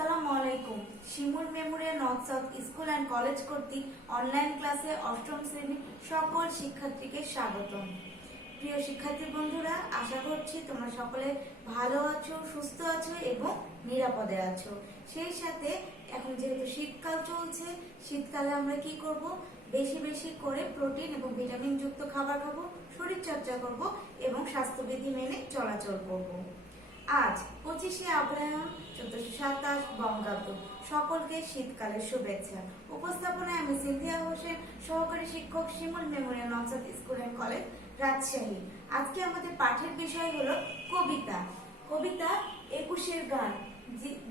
আসসালামু আলাইকুম। Shimul memorial north south school and college কর্তৃক অনলাইন ক্লাসে অষ্টম শ্রেণীর সকল শিক্ষার্থীকে স্বাগতম। প্রিয় শিক্ষার্থী বন্ধুরা, আশা করছি তোমরা সকলে ভালো আছো, সুস্থ আছো এবং নিরাপদে আছো। সেই সাথে এখন যেহেতু শীতকাল চলছে, শীতকালে আমরা কি করব? বেশি বেশি করে প্রোটিন এবং ভিটামিন যুক্ত খাবার খাবো, শরীর চর্চা করব এবং স্বাস্থ্যবিধি মেনে চলাচল করব। আজ 25শে অগ্রহায়ণ 1427 বঙ্গাব্দ। সকলকে শীতকালের শুভেচ্ছা। উপস্থাপনায় আমি সিনথিয়া হোসেন, সহকারী শিক্ষক, Shimul memorial north south school and college, Rajshahi. আজকে আমাদের পাঠের বিষয় হলো কবিতা। কবিতা 21-এর গান,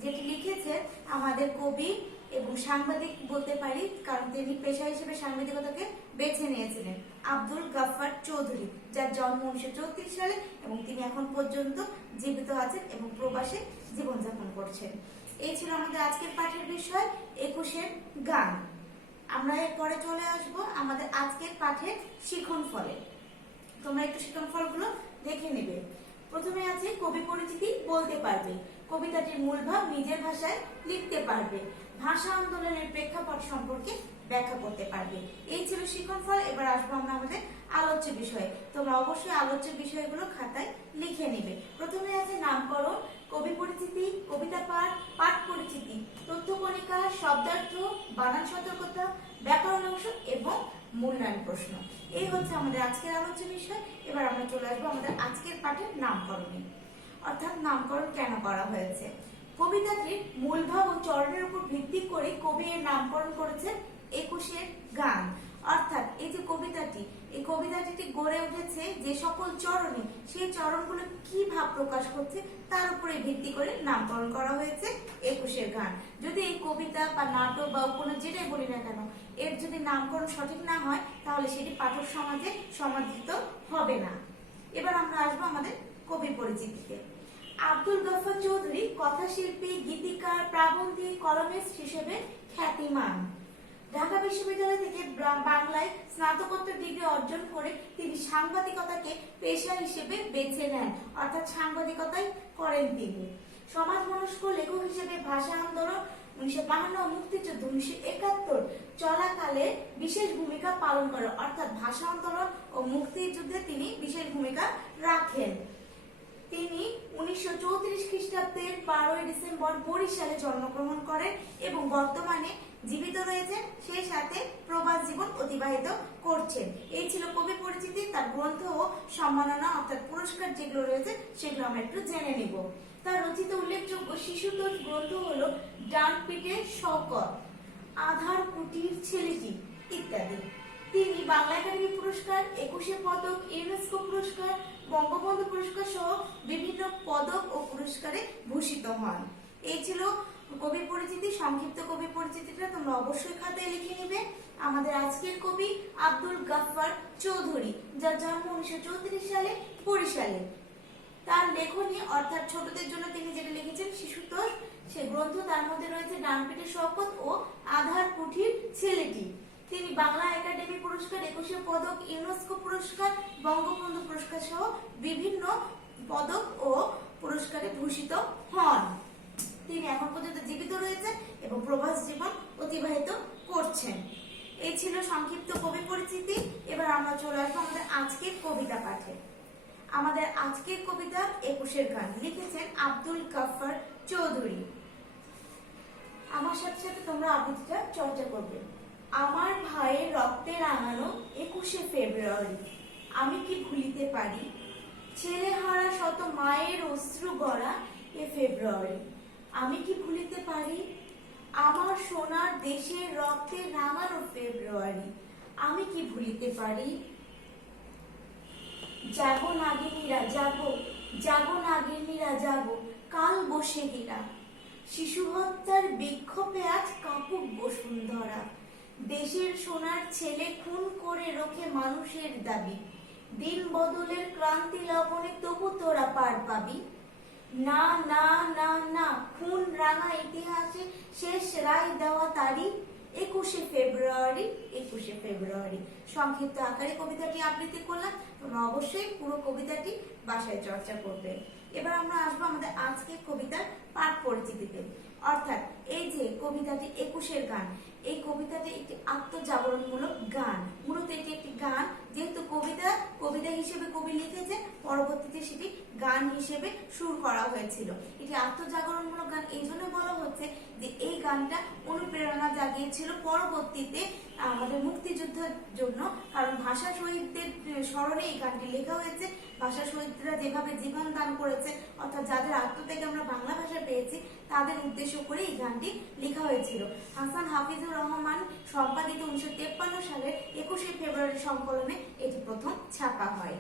যেটি লিখেছেন আমাদের কবি এবং সাংবাদিক বলতে পারি, কারণ তিনি পেশা হিসেবে সাংবাদিকতাকে বেছে নিয়েছিলেন, আব্দুল গাফফার চৌধুরী, যার জন্ম 1934 সালে এবং তিনি এখন পর্যন্ত জীবিত আছেন এবং প্রবাসে জীবনযাপন করছেন। এই ছিল আমাদের আজকের পাঠের বিষয় 21-এর গান। আমরা এরপরে চলে আসব আমাদের আজকের পাঠের শিখন ফলে। তোমরা একটু শিখন ফলগুলো দেখে নেবে। প্রথমে আছে কবি পরিচিতি বলতে পারবে, কবিতাটির মূল ভাব নিজের ভাষায় লিখতে পারবে, ভাষা আন্দোলনের প্রেক্ষাপট সম্পর্কে ব্যাখ্যা করতে পারবে। এই ছিল শিখন ফল। এবার আসবো আমরা আমাদের আলোচ্য বিষয়ে। তোমরা অবশ্যই আলোচ্য বিষয়গুলো খাতায় লিখে নেবে। প্রথমে আছে নামকরণ, কবি পরিচিতি, কবিতা পাঠ, পাঠ পরিচিতি, তথ্য কণিকা, শব্দার্থ, বানান সতর্কতা, ব্যাকরণ অংশ এবং মূল্যায়ন প্রশ্ন। এই হচ্ছে আমাদের আজকের আলোচ্য বিষয়। এবার আমরা চলে আসবো আমাদের আজকের পাঠের নামকরণে, অর্থাৎ নামকরণ কেন করা হয়েছে। কবিতাটির মূল ভাব ও চরণের উপর ভিত্তি করে কবি এর নামকরণ করেছেন 21-এর গান। অর্থাৎ এই যে কবিতাটি, এই কবিতাটি গড়ে উঠেছে যে সকল চরণে, সেই চরণগুলো কি ভাব প্রকাশ করছে তার উপরে ভিত্তি করে নামকরণ করা হয়েছে 21-এর গান। যদি এই কবিতা বা নাটক বা উপন্যাস যেটাই বলি না কেন, এর যদি নামকরণ সঠিক না হয় তাহলে সেটি পাঠক সমাজে সমাদৃত হবে না। এবার আমরা আসবো আমাদের কবি পরিচিতিতে। আব্দুল গাফফার চৌধুরী কথাশিল্পী, গীতিকার, প্রাবন্ধিক, কলমিস্ট হিসেবে খ্যাতিমান। ঢাকা বিশ্ববিদ্যালয় থেকে বাংলায় স্নাতকোত্তর ডিগ্রি অর্জন করে তিনি সাংবাদিকতাকে পেশা হিসেবে বেছে নেন, অর্থাৎ সাংবাদিকতাই করেন তিনি। সমাজ মনস্ক লেখক হিসেবে ভাষা আন্দোলন 1952 ও মুক্তিযুদ্ধ 1971 চলাকালে বিশেষ ভূমিকা পালন করেন, অর্থাৎ ভাষা আন্দোলন ও মুক্তিযুদ্ধে তিনি বিশেষ ভূমিকা রাখেন। তিনি 1934 খ্রিস্টাব্দের 12 ডিসেম্বর বরিশালে জন্মগ্রহণ করেন এবং বর্তমানে জীবিত রয়েছেন, সেই সাথে প্রবাস জীবন অতিবাহিত করছেন। এই ছিল কবি পরিচিতি। তার গ্রন্থ ও সম্মাননা অর্থাৎ পুরস্কার যেগুলো রয়েছে সেগুলো আমরা একটু জেনে নিব। তার রচিত উল্লেখযোগ্য শিশুতোষ গ্রন্থ হলো ডান পিঠে শওকত, আধার কুটির ছেলেটি ইত্যাদি। তিনি বাংলা একাডেমি পুরস্কার, 21শে পদক, ইউনেস্কো পুরস্কার, বঙ্গবন্ধু পুরস্কার সহ বিভিন্ন পদক ও পুরস্কারে ভূষিত হন। এই ছিল কবি পরিচিতি। সংক্ষিপ্ত কবি পরিচিতিটা তোমরা অবশ্যই খাতায় লিখে নেবে। আমাদের আজকের কবি আব্দুল গাফফার চৌধুরী, যার জন্ম 1934 সালে বরিশালে। তার লেখনী অর্থাৎ ছোটদের জন্য তিনি যেটা লিখেছেন শিশুতোষ, সে গ্রন্থ, তার মধ্যে রয়েছে ডান পিঠে শওকত ও আধার কুঠির ছেলেটি। তিনি বাংলা একাডেমি পুরস্কার, 21শে পদক, ইউনেস্কো পুরস্কার, বঙ্গবন্ধু পুরস্কার সহ বিভিন্ন পদক ও পুরস্কারে ভূষিত হন। তিনি এখন পর্যন্ত জীবিত রয়েছেন এবং প্রবাস জীবন অতিবাহিত করছেন। এই ছিল সংক্ষিপ্ত কবি পরিচিতি। এবার আমরা চলে আসবো আমাদের আজকের কবিতা পাঠে। আমাদের আজকের কবিতা 21-এর গান, লিখেছেন আব্দুল গাফফার চৌধুরী। আমার সাথে সাথে তোমরা আবৃত্তিটা চর্চা করবে। আমার ভাইয়ের রক্তে রাঙানো 21শে ফেব্রুয়ারি, আমি কি ভুলিতে পারি? ছেলে হারা শত মায়ের অশ্রু গড়া এ ফেব্রুয়ারি, আমি কি ভুলিতে পারি? আমার সোনার দেশের রক্তে রাঙানো ফেব্রুয়ারি, আমি কি ভুলিতে পারি? জাগো নাগিনীরা জাগো, জাগো নাগিনীরা জাগো, কাল বসেগিরা, শিশু হত্যার বিক্ষোভে আজ কাঁপুক বসুন্ধরা। দেশের সোনার ছেলে খুন করে রোখে মানুষের দাবি, দিন বদলের ক্রান্তি লবণে তবু তোরা পার পাবি। না না না না, খুন রাঙা ইতিহাসে শেষ রায় দেওয়া তারিখ 21শে ফেব্রুয়ারি, 21শে ফেব্রুয়ারি। সংক্ষিপ্ত আকারে কবিতাটি আবৃত্তি করলাম। তোমরা অবশ্যই পুরো কবিতাটি বাসায় চর্চা করবে। এবার আমরা আসবো আমাদের আজকের কবিতার পাঠ পরিচিতিতে। অর্থাৎ এই যে কবিতাটি 21-এর গান, এই কবিতাটি একটি আত্মজাগরণমূলক গান। মূলত এটি একটি গান, যেহেতু কবিতা হিসেবে কবি লিখেছে, পরবর্তীতে সেটি গান হিসেবে সুর করা হয়েছিল। এটি আত্মজাগরণমূলক গান এই জন্য বলা হচ্ছে যে এই গানটা অনুপ্রেরণা জাগিয়েছিল পরবর্তীতে আমাদের মুক্তিযুদ্ধের জন্য, কারণ ভাষা শহীদদের স্মরণে এই গানটি লেখা হয়েছে। ভাষা শহীদরা যেভাবে জীবন দান করেছে, অর্থাৎ যাদের আত্মত্যাগে আমরা বাংলা ভাষা পেয়েছি, তাদের উদ্দেশ্য করে এই গানটি লেখা হয়েছিল। হাসান হাফিজুর রহমান সম্পাদিত 1953 সালের 21শে ফেব্রুয়ারি সংকলনে এটি প্রথম ছাপা হয়।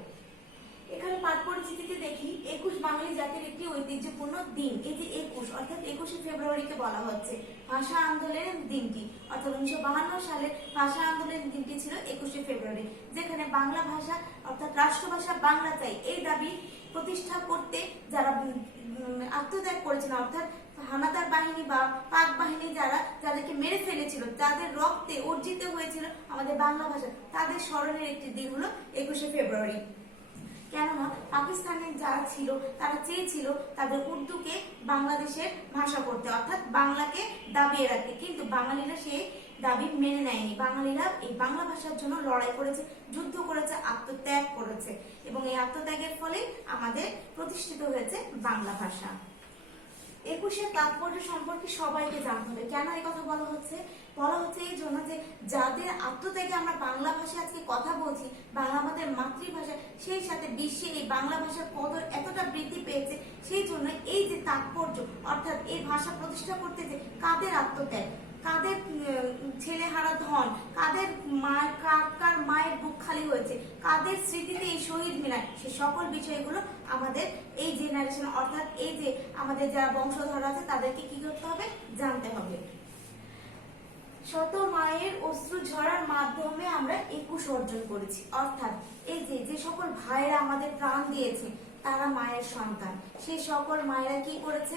এখানে পাঠ পরিচিতিতে দেখি 21 বাঙালি জাতির একটি ঐতিহ্যপূর্ণ দিন। এই যে 21 অর্থাৎ 21শে ফেব্রুয়ারিকে বলা হচ্ছে ভাষা আন্দোলনের দিনটি, অর্থাৎ 1952 সালে ভাষা আন্দোলনের দিনটি ছিল 21শে ফেব্রুয়ারি, যেখানে বাংলা ভাষা অর্থাৎ রাষ্ট্রভাষা বাংলা চাই এই দাবি প্রতিষ্ঠা করতে যারা আত্মত্যাগ করেছেন, অর্থাৎ হানাদার বাহিনী বা পাক বাহিনী যাদেরকে মেরে ফেলেছিল, যাদের রক্তে অর্জিত হয়েছিল আমাদের বাংলা ভাষা, তাদের স্মরণের একটি দিন হলো 21শে ফেব্রুয়ারি। কেননা পাকিস্তানের যারা ছিল তারা চেয়েছিল তাদের উর্দুকে বাংলাদেশের ভাষা করতে, অর্থাৎ বাংলাকে দাবিয়ে রাখতে, কিন্তু বাঙালিরা সেই দাবি মেনে নেয়নি। বাঙালিরা এই বাংলা ভাষার জন্য লড়াই করেছে, যুদ্ধ করেছে, আত্মত্যাগ করেছে, এবং এই আত্মত্যাগের ফলে আমাদের প্রতিষ্ঠিত হয়েছে বাংলা ভাষা। 21-এর তাৎপর্য সম্পর্কে সবাইকে জানতে হবে। কেন এই কথা বলা হচ্ছে এই জন্য যে যাদের আত্মত্যাগে আমরা বাংলা ভাষায় আজকে কথা বলছি, বাংলা আমাদের মাতৃভাষা, সেই সাথে বিশ্বে এই বাংলা ভাষার কদর এতটা বৃদ্ধি পেয়েছে, সেই জন্য এই যে তাৎপর্য, অর্থাৎ এই ভাষা প্রতিষ্ঠা করতে যে কাদের আত্মত্যাগ, কাদের ছেলে হারা ধন, কাদের কার মায়ের বুক খালি হয়েছে, কাদের স্মৃতিতে এই শহীদ মিনার, সে সকল বিষয়গুলো আমাদের এই জেনারেশন, অর্থাৎ এই যে আমাদের যারা বংশধর আছে তাদেরকে কি করতে হবে, জানতে হবে। শত মায়ের অশ্রু ঝরার মাধ্যমে আমরা 21 অর্জন করেছি, অর্থাৎ এই যে সকল ভাইয়েরা আমাদের প্রাণ দিয়েছে তারা মায়ের সন্তান। সেই সকল মায়েরা কি করেছে,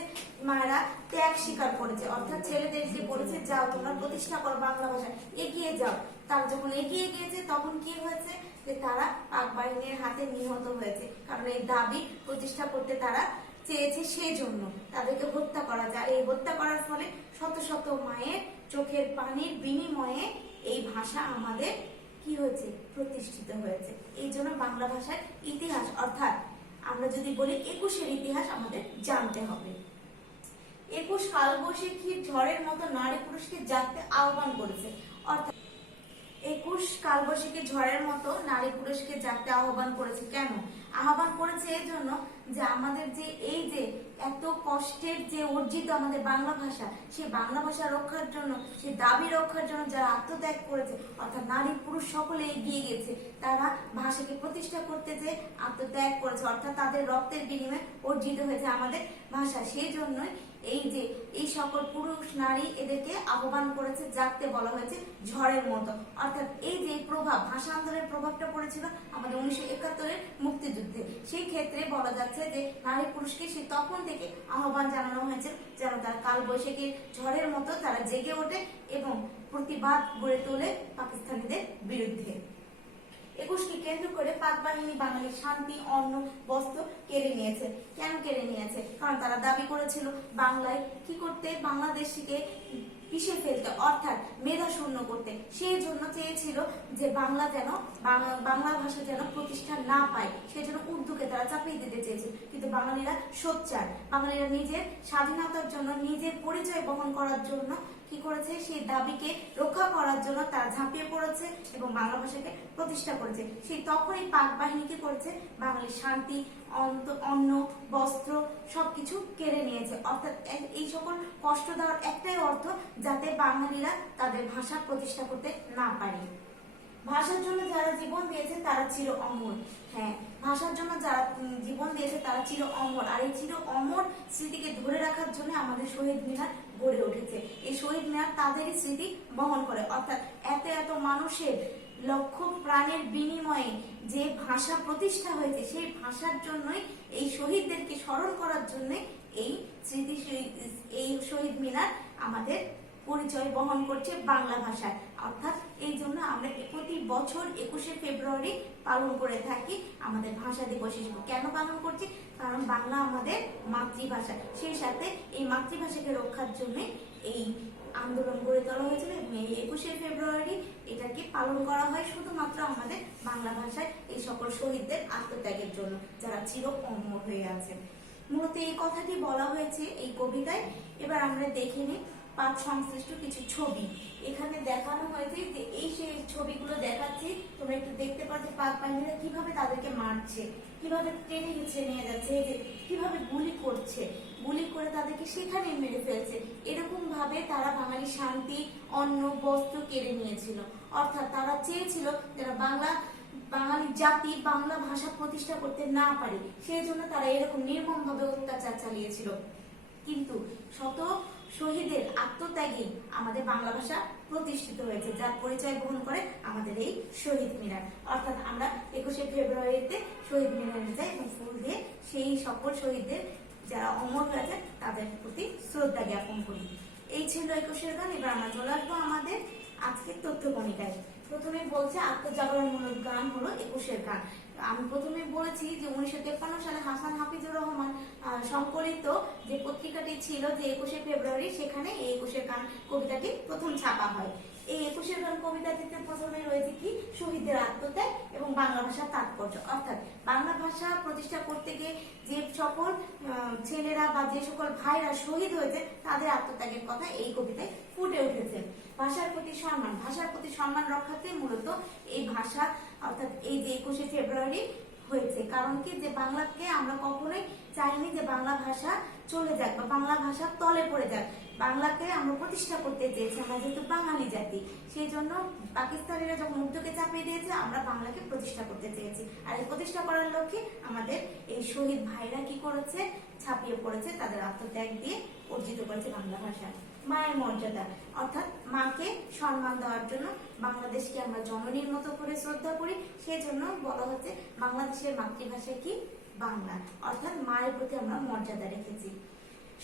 মায়েরা ত্যাগ স্বীকার করেছে, অর্থাৎ ছেলেদেরকে বলেছে যাও তোমরা প্রতিষ্ঠা করো বাংলা ভাষা, এগিয়ে যাও। তারা যখন এগিয়ে গিয়েছে তখন কি হয়েছে, যে তারা পাক বাহিনীর হাতে নিহত হয়েছে, কারণ এই দাবি প্রতিষ্ঠা করতে তারা চেয়েছে, সেই জন্য তাদেরকে হত্যা করা যায়। এই হত্যা করার ফলে শত শত মায়ের চোখের পানির বিনিময়ে এই ভাষা আমাদের কি হয়েছে, প্রতিষ্ঠিত হয়েছে। এই জন্য বাংলা ভাষার ইতিহাস, অর্থাৎ আমরা যদি বলি 21-এর ইতিহাস আমাদের জানতে হবে। 21 কালবৈশাখীর ঝড়ের মতো নারী পুরুষকে জাগতে আহ্বান করেছে, অর্থাৎ 21 কালবৈশাখীর ঝড়ের মতো নারী পুরুষকে জাগতে আহ্বান করেছে। কেন আহ্বান করেছে? এই জন্য যে আমাদের যে এই যে এত কষ্টের যে অর্জিত আমাদের বাংলা ভাষা, সেই বাংলা ভাষা রক্ষার জন্য, সেই দাবি রক্ষার জন্য যারা আত্মত্যাগ করেছে, অর্থাৎ নারী পুরুষ সকলে এগিয়ে গেছে, তারা ভাষাকে প্রতিষ্ঠা করতে যে আত্মত্যাগ করেছে, অর্থাৎ তাদের রক্তের বিনিময়ে অর্জিত হয়েছে আমাদের ভাষা। সেই জন্যই এই সকল পুরুষ নারী এদেরকে আহ্বান করেছে, জাগতে বলা হয়েছে ঝড়ের মতো। অর্থাৎ এই যে প্রভাব, ভাষা আন্দোলনের প্রভাবটা পড়েছিল আমাদের 1971-এর মুক্তিযুদ্ধে, সেই ক্ষেত্রে বলা যাচ্ছে যে নারী পুরুষকে সে তখন থেকে আহ্বান জানানো হয়েছে যেন তার কালবৈশাখীর ঝড়ের মতো তারা জেগে ওঠে এবং প্রতিবাদ গড়ে তোলে পাকিস্তানিদের বিরুদ্ধে। 21কে কেন্দ্র করে পাক বাহিনী বাঙালির শান্তি, অন্ন, বস্ত্র কেড়ে নিয়েছে। কেন কেড়ে নিয়েছে? কারণ তারা দাবি করেছিল বাংলায় কি করতে, বাংলাদেশকে পিছিয়ে ফেলতে, অর্থাৎ মেধা শূন্য করতে। সেই জন্য চেয়েছিল যে বাংলা ভাষা যেন প্রতিষ্ঠা না পায়, সেজন্য উর্দুকে তারা চাপিয়ে দিতে চেয়েছিল। কিন্তু বাঙালিরা সোচ্চার, বাঙালিরা নিজের স্বাধীনতার জন্য, নিজের পরিচয় বহন করার জন্য কি করেছে, সেই দাবিকে রক্ষা করার জন্য তারা ঝাঁপিয়ে পড়েছে এবং বাংলা ভাষাকে প্রতিষ্ঠা করেছে। সেই তখনই পাক বাহিনী কি করেছে, বাঙালির শান্তি, অন্ন, বস্ত্র সবকিছু কেড়ে নিয়েছে। অর্থাৎ এই সকল কষ্ট দেওয়ার একটাই অর্থ, যাতে বাঙালিরা তাদের ভাষা প্রতিষ্ঠা করতে না পারে। ভাষার জন্য যারা জীবন দিয়েছে তারা চির অমর। হ্যাঁ, ভাষার জন্য যারা জীবন দিয়েছে তারা চির অমর। আর এই চির অমর স্মৃতিকে ধরে রাখার জন্য আমাদের শহীদ মিনার গড়ে উঠেছে। এই শহীদ মিনার তাদেরই স্মৃতি বহন করে, অর্থাৎ এত এত মানুষের লক্ষ প্রাণের বিনিময়ে যে ভাষা প্রতিষ্ঠা হয়েছে, সেই ভাষার জন্যই, এই শহীদদেরকে স্মরণ করার জন্য এই শহীদ মিনার আমাদের পরিচয় বহন করছে বাংলা ভাষায়। অর্থাৎ এই জন্য আমরা প্রতি বছর 21শে ফেব্রুয়ারি পালন করে থাকি আমাদের ভাষা দিবস হিসেবে। কেন পালন করছি? কারণ বাংলা আমাদের মাতৃভাষা, সেই সাথে এই মাতৃভাষাকে রক্ষার জন্য এই আন্দোলন গড়ে তোলা হয়েছিল এবং এই 21শে ফেব্রুয়ারি এটাকে পালন করা হয় শুধুমাত্র আমাদের বাংলা ভাষায় এই সকল শহীদদের আত্মত্যাগের জন্য, যারা চির অমর হয়ে আছেন। মূলত এই কথাটি বলা হয়েছে এই কবিতায়। এবার আমরা দেখে নিই পাঠ সংশ্লিষ্ট কিছু ছবি। এখানে দেখানো হয়েছে যে এই সেই ছবিগুলো দেখাচ্ছি, তোমরা একটু দেখতে পাচ্ছ পাক বাহিনীরা কিভাবে তাদেরকে মারছে, কিভাবে টেনে হিঁচড়ে নিয়ে যাচ্ছে, যে কিভাবে গুলি করছে, গুলি করে তাদেরকে সেখানে মেরে ফেলছে। এরকম ভাবে তারা বাঙালি শান্তি, অন্ন, বস্ত্র কেড়ে নিয়েছিল। অর্থাৎ তারা চেয়েছিল যারা বাঙালি জাতি বাংলা ভাষা প্রতিষ্ঠা করতে না পারে, সেই জন্য তারা এরকম নির্মম ভাবে অত্যাচার চালিয়েছিল। কিন্তু শত শহীদের আত্মত্যাগে আমাদের বাংলা ভাষা প্রতিষ্ঠিত হয়েছে, যার পরিচয় বহন করে আমাদের এই শহীদ মিনার। অর্থাৎ আমরা 21শে ফেব্রুয়ারিতে শহীদ মিনারে যাই এবং ফুল দিয়ে সেই সকল শহীদদের যারা অমর হয়েছে তাদের প্রতি শ্রদ্ধা জ্ঞাপন করি। এই ছিল 21এর গান। এবার আমরা চলে আসবো আমাদের আজকের তথ্য কণিকায়। প্রথমে বলছে আত্মজাগরণমূলক গান হলো 21এর গান। আমি প্রথমে বলেছি যে 1953 সালে হাসান হাফিজুর রহমান সংকলিত যে পত্রিকাটি ছিল যে 21শে ফেব্রুয়ারি, সেখানে এই 21এর গান কবিতাটি প্রথম ছাপা হয়। এই 21এর গান কবিতাটিতে প্রথমে রয়েছে কি শহীদদের আত্মত্যাগ এবং বাংলা ভাষার তাৎপর্য। অর্থাৎ বাংলা ভাষা প্রতিষ্ঠা করতে গিয়ে যে সকল ছেলেরা বা যে সকল ভাইরা শহীদ হয়েছে তাদের আত্মত্যাগের কথা এই কবিতায় ফুটে উঠেছে। ভাষার প্রতি সম্মান, ভাষার প্রতি সম্মান রক্ষাতে মূলত এই ভাষা অর্থাৎ এই যে 21শে ফেব্রুয়ারি হয়েছে। কারণ কি, যে বাংলাকে আমরা কখনোই চাইনি যে বাংলা ভাষা চলে যাক বা বাংলা ভাষা তলে পড়ে যাক। বাংলাকে আমরা প্রতিষ্ঠা করতে চেয়েছি, আমরা যেহেতু বাঙালি জাতি, সেই জন্য পাকিস্তানিরা যখন উর্দুকে চাপিয়ে দিয়েছে আমরা বাংলাকে প্রতিষ্ঠা করতে চেয়েছি। আর এই প্রতিষ্ঠা করার লক্ষ্যে আমাদের এই শহীদ ভাইরা কি করেছে, ছাপিয়ে পড়েছে, তাদের আত্মত্যাগ দিয়ে অর্জিত করেছে বাংলা ভাষা। মায়ের মর্যাদা, অর্থাৎ মাকে সম্মান দেওয়ার জন্য বাংলাদেশকে আমরা জননীর মতো করে শ্রদ্ধা করি, সেজন্য বলা হচ্ছে বাংলাদেশের মাতৃভাষা কি বাংলা, অর্থাৎ মায়ের প্রতি আমরা মর্যাদা রেখেছি।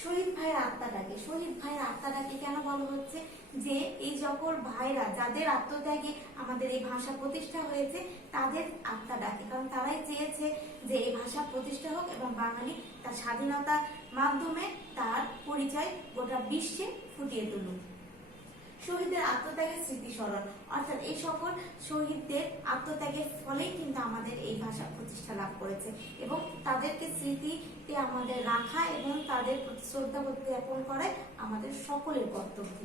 শহীদ ভাইয়ের আত্মাটাকে, শহীদ ভাইয়ের আত্মাটাকে কেন বলা হচ্ছে, যে এই সকল ভাইরা যাদের আত্মত্যাগে আমাদের এই ভাষা প্রতিষ্ঠা হয়েছে তাদের আত্মাটাকে, কারণ তারাই চেয়েছে যে এই ভাষা প্রতিষ্ঠা হোক এবং বাঙালি তার স্বাধীনতার মাধ্যমে তার পরিচয় গোটা বিশ্বে ফুটিয়ে তুলুক। শহীদদের আত্মত্যাগের স্মৃতিস্মরণ, অর্থাৎ এই সকল শহীদদের আত্মত্যাগের ফলেই কিন্তু আমাদের এই ভাষা প্রতিষ্ঠা লাভ করেছে এবং তাদেরকে স্মৃতিতে আমাদের রাখা এবং তাদের প্রতি শ্রদ্ধা জ্ঞাপন করাই আমাদের সকলের কর্তব্য।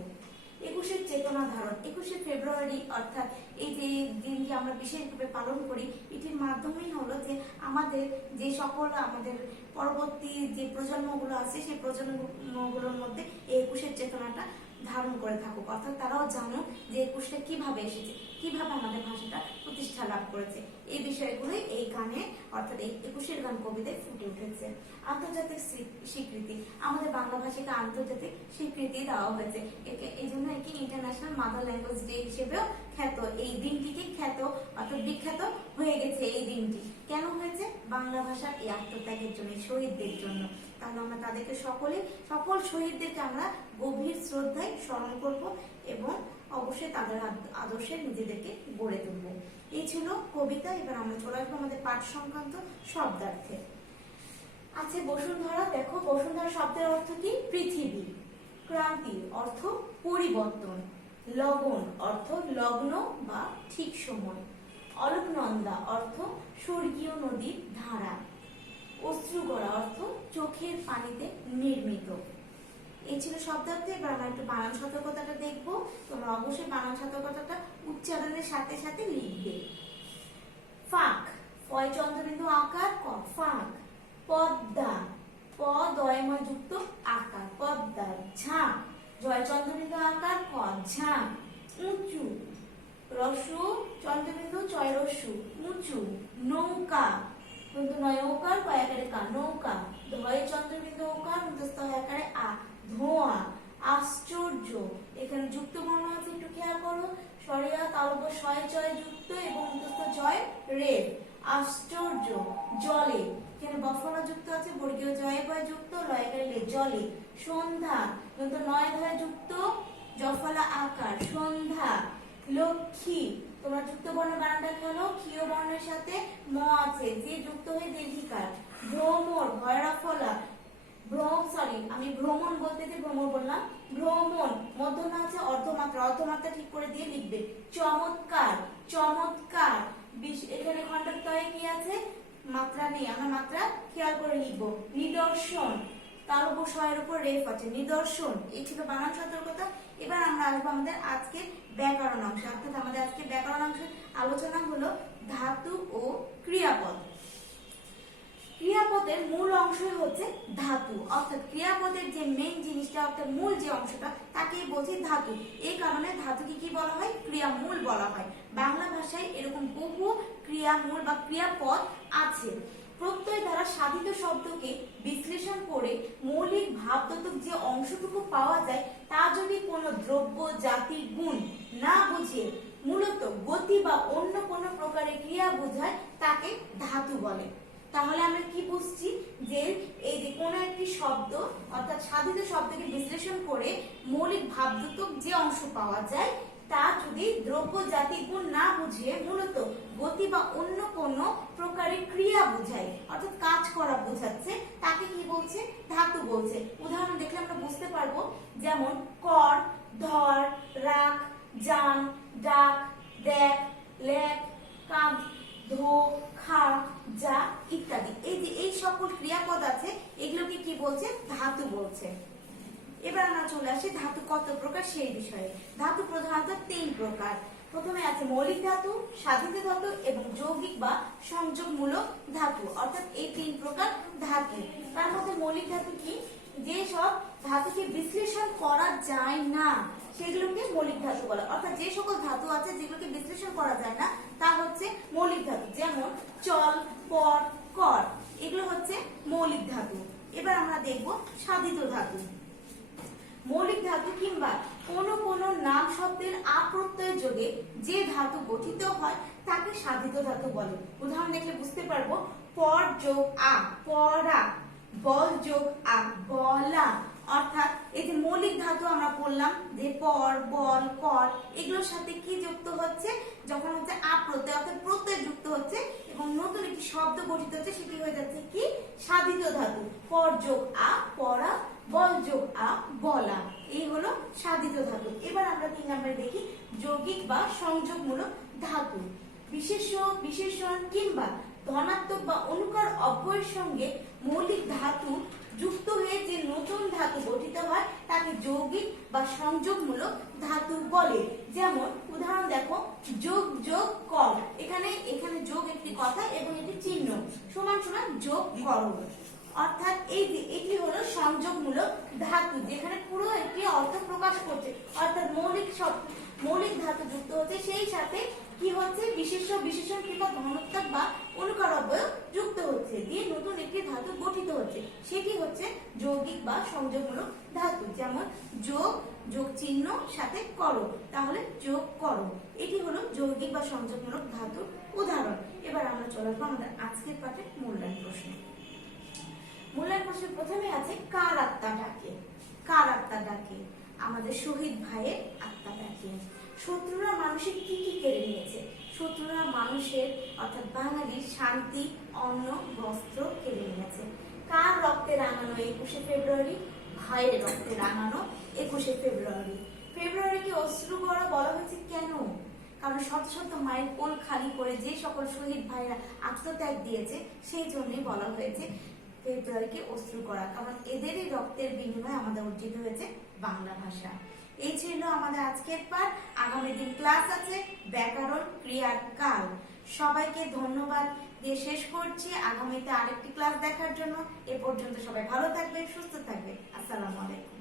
21এর চেতনা ধারণ, 21শে ফেব্রুয়ারি অর্থাৎ এই যে দিনটি আমরা বিশেষভাবে পালন করি, এটির মাধ্যমেই হলো যে আমাদের যে সকল আমাদের পরবর্তী যে প্রজন্মগুলো আছে সেই প্রজন্মগুলোর মধ্যে এই 21এর চেতনাটা ধারণ করে থাকুক। অর্থাৎ তারাও জানো যে 21টা কিভাবে এসেছে, কিভাবে আমাদের ভাষাটা প্রতিষ্ঠা লাভ করেছে। এই বিষয়গুলোই এই গানে অর্থাৎ এই 21এর গান কবিতায় ফুটে উঠেছে। আন্তর্জাতিক স্বীকৃতি, আমাদের বাংলা ভাষাকে আন্তর্জাতিক স্বীকৃতি দেওয়া হয়েছে, এই জন্য একে ইন্টারন্যাশনাল মাদার ল্যাঙ্গুয়েজ ডে হিসেবেও খ্যাত। এই দিনটিকে খ্যাত অর্থাৎ বিখ্যাত হয়ে গেছে এই দিনটি। কেন হয়েছে? বাংলা ভাষার এই আত্মত্যাগের জন্য, শহীদদের জন্য। তাহলে আমরা তাদেরকে সকল শহীদদেরকে আমরা গভীর শ্রদ্ধায় স্মরণ করব এবং অবশ্যই তাদের আদর্শে নিজেদেরকে গড়ে তুলব। এই ছিল কবিতা। এবার আমরা চলে আসবো আমাদের পাঠ সংক্রান্ত শব্দার্থে। আছে বসুন্ধরা। দেখো, বসুন্ধরা শব্দের অর্থ কি? পৃথিবী। ক্রান্তি অর্থ পরিবর্তন। লগন অর্থ লগ্ন বা ঠিক সময়। অলকনন্দা অর্থ স্বর্গীয় নদীর ধারা। অশ্রুগড়া অর্থ চোখের পানিতে নির্মিত। এই ছিল শব্দার্থ। এবার আমরা একটু বানান সতর্কতাটা দেখবো। তোমরা অবশ্যই বানান সতর্কতাটা উচ্চারণের সাথে সাথে লিখবে। ফাঁক, ফয় চন্দ্রবিন্দু আকার ক, ফাঁক। পদ্মা, প দয়ময় যুক্ত আকার, পদ্মা। ঝাঁক, জয় চন্দ্রবিন্দু আকার ক, ঝাঁক। উঁচু, রসু চন্দ্রবিন্দু চয় রসু, উঁচু। নৌকা, কিন্তু নয় ওকার কয়াকারে কা, নৌকা। ধয় চন্দ্রবিন্দু ওকার মুখস্থ আকারে আ, ধোঁয়া। আশ্চর্য, এখানে যুক্ত বর্ণ আছে, একটু খেয়াল করো। সরিয়া তালব শয় জয় যুক্ত এবং মুখস্থ জয় রে। আশ্চর্য। জলে, এখানে বফনা যুক্ত আছে, বর্গীয় জয় বয় যুক্ত লয়কারে লে, জলে। সন্ধ্যা, কিন্তু নয় ধয় যুক্ত রফলা আকার, সন্ধ্যা, লক্ষ্মী। তোমরা যুক্ত বর্ণ বানানটা খেলো, ক্ষীয় বর্ণের সাথে ম আছে, যে যুক্ত হয়ে দীর্ঘিকার। ভ্রমর, ভয়রফলা, আমি ভ্রমণ বলতে যে ভ্রমণ বললাম, ভ্রমণ। মধ্যমা আছে অর্ধমাত্রা, অর্ধমাত্রা ঠিক করে দিয়ে লিখবে। চমৎকার, চমৎকার। এখানে খণ্ডত্বয়ে কি আছে? মাত্রা নেই, আমরা মাত্রা খেয়াল করে লিখবো। নিদর্শন, তার উপর শয়ের উপর রেফ আছে, নিদর্শন। এই ছিল বানান সতর্কতা। এবার আমরা আসবো আমাদের আজকে ব্যাকরণ অংশ। অর্থাৎ আমাদের আজকে ব্যাকরণ অংশের আলোচনা হলো ধাতু ও ক্রিয়াপদ। ক্রিয়াপদের মূল অংশই হচ্ছে ধাতু, অর্থাৎ ক্রিয়াপদের যে মেইন জিনিসটা অর্থাৎ মূল যে অংশটা তাকেই বলছি ধাতু। এই কারণে ধাতুকে কি বলা হয়? ক্রিয়ামূল বলা হয়। বাংলা ভাষায় এরকম বহু ক্রিয়ামূল বা ক্রিয়াপদ আছে। প্রত্যয় দ্বারা সাধিত শব্দকে বিশ্লেষণ করে মৌলিক ভাবগত যে অংশটুকু পাওয়া যায় তা যদি কোনো দ্রব্য, জাতি, গুণ না বুঝিয়ে মূলত গতি বা অন্য কোনো প্রকারের ক্রিয়া বোঝায় তাকে ধাতু বলে। তাহলে আমরা কি বুঝছি? যে এই যে কোনো একটি শব্দ অর্থাৎ সাধিত শব্দকে বিশ্লেষণ করে মৌলিক ভাবদ্যোতক যে অংশ পাওয়া যায় তা যদি দ্রব্য, জাতি, গুণ না বুঝিয়ে মূলত গতি বা অন্য কোনো প্রকারের ক্রিয়া বোঝায় অর্থাৎ কাজ করা বোঝাচ্ছে তাকে কি বলছে? ধাতু বলছে। উদাহরণ দেখলে আমরা বুঝতে পারবো। যেমন কর, ধর, রাখ, জান, ডাক, দেখ, লেখ, কাঁদ, ধো, খা, যা ইত্যাদি। এই যে এই সকল ক্রিয়াপদ আছে এগুলোকে কি বলছে? ধাতু বলছে। এবার আমরা চলে আসি ধাতু কত প্রকার সেই বিষয়ে। ধাতু প্রধানত 3 প্রকার। প্রথমে আছে মৌলিক ধাতু, সাধিত ধাতু এবং যৌগিক বা সংযোগমূলক ধাতু, অর্থাৎ এই 3 প্রকার ধাতু। তার মধ্যে মৌলিক ধাতু কি? যে সব ধাতুকে বিশ্লেষণ করা যায় না সেগুলোকে মৌলিক ধাতু বলে। অর্থাৎ যে সকল ধাতু আছে যেগুলোকে বিশ্লেষণ করা যায় না তা হচ্ছে মৌলিক ধাতু। যেমন চল, পর, কর, এগুলো হচ্ছে মৌলিক ধাতু। এবার আমরা দেখব সাধিত ধাতু। মৌলিক ধাতু কিংবা কোনো নাম শব্দের আপ্রত্যয় যোগে যে ধাতু গঠিত হয় তাকে সাধিত ধাতু বলে। উদাহরণ দেখলে বুঝতে পারবো। পর যোগ আ, পড়া। বল যোগ আ, বলা। অর্থাৎ এই যে মৌলিক ধাতু আমরা বললাম যে পর, বল, কর, এগুলোর সাথে কি যুক্ত হচ্ছে? যখন হচ্ছে আপ্রত্যয় অর্থাৎ প্রত্যয় যুক্ত হচ্ছে এবং নতুন একটি শব্দ গঠিত হচ্ছে সেটি হয়ে যাচ্ছে কি? সাধিত ধাতু। পর যোগ আ, পড়া। বল যোগ আ, বলা। এই হলো সাধিত ধাতু। এবার আমরা 3 নম্বরে দেখি যৌগিক বা সংযোগমূলক ধাতু। বিশেষণ কিংবা ধনাত্মক বা অনুকার অব্যয়ের সঙ্গে মৌলিক ধাতু যুক্ত হয়ে যে নতুন ধাতু গঠিত হয় তাকে যৌগিক বা সংযোগমূলক ধাতু বলে। যেমন উদাহরণ দেখো, যোগ যোগ কর। এখানে যোগ একটি কথা এবং একটি চিহ্ন, সমান সমান যোগ করো। অর্থাৎ এটি হলো সংযোগমূলক ধাতু, যেখানে পুরো একটি অর্থ প্রকাশ করছে। অর্থাৎ মৌলিক ধাতু যুক্ত হচ্ছে, সেই সাথে কি হচ্ছে? বিশেষণ কিংবা ধনাত্মক বা অনুকার অব্যয় যুক্ত হচ্ছে, দিয়ে নতুন একটি ধাতু গঠিত হচ্ছে। সেটি হচ্ছে যৌগিক বা সংযোগমূলক ধাতু। যেমন যোগ চিহ্ন সাথে করো, তাহলে যোগ করো। এটি হলো যৌগিক বা সংযোগমূলক ধাতুর উদাহরণ। এবার আমরা চলে আসবো আমাদের আজকের পাঠে মূল্যায়ন প্রশ্নে। মূল্যায়ন প্রশ্নে প্রথমে আছে কার আত্মা ডাকে? কার আত্মা ডাকে? আমাদের শহীদ ভাইয়ের আত্মা ডাকে। শত্রুরা মানুষের কি কি কেড়ে নিয়েছে? শত্রুরা মানুষের অর্থাৎ বাঙালির শান্তি, অন্ন, বস্ত্র কেড়ে নিয়েছে। কার রক্তে রাঙানো 21শে ফেব্রুয়ারি? ভাইয়ের রক্তে রাঙানো 21শে ফেব্রুয়ারি। ফেব্রুয়ারিকে অশ্রু গড়া বলা হয়েছে কেন? কারণ শত শত মায়ের কোল খালি করে যে সকল শহীদ ভাইরা আত্মত্যাগ দিয়েছে সেই জন্যই বলা হয়েছে ফেব্রুয়ারিকে অশ্রু করা, কারণ এদেরই রক্তের বিনিময়ে আমাদের অর্জিত হয়েছে বাংলা ভাষা। এই ছিল আমাদের আজকের পাঠ। আগামী দিন ক্লাস আছে ব্যাকরণ, ক্রিয়ার কাল। সবাইকে ধন্যবাদ দিয়ে শেষ করছি। আগামীতে আরেকটি ক্লাস দেখার জন্য। এ পর্যন্ত সবাই ভালো থাকবে, সুস্থ থাকবে। আসসালামু আলাইকুম।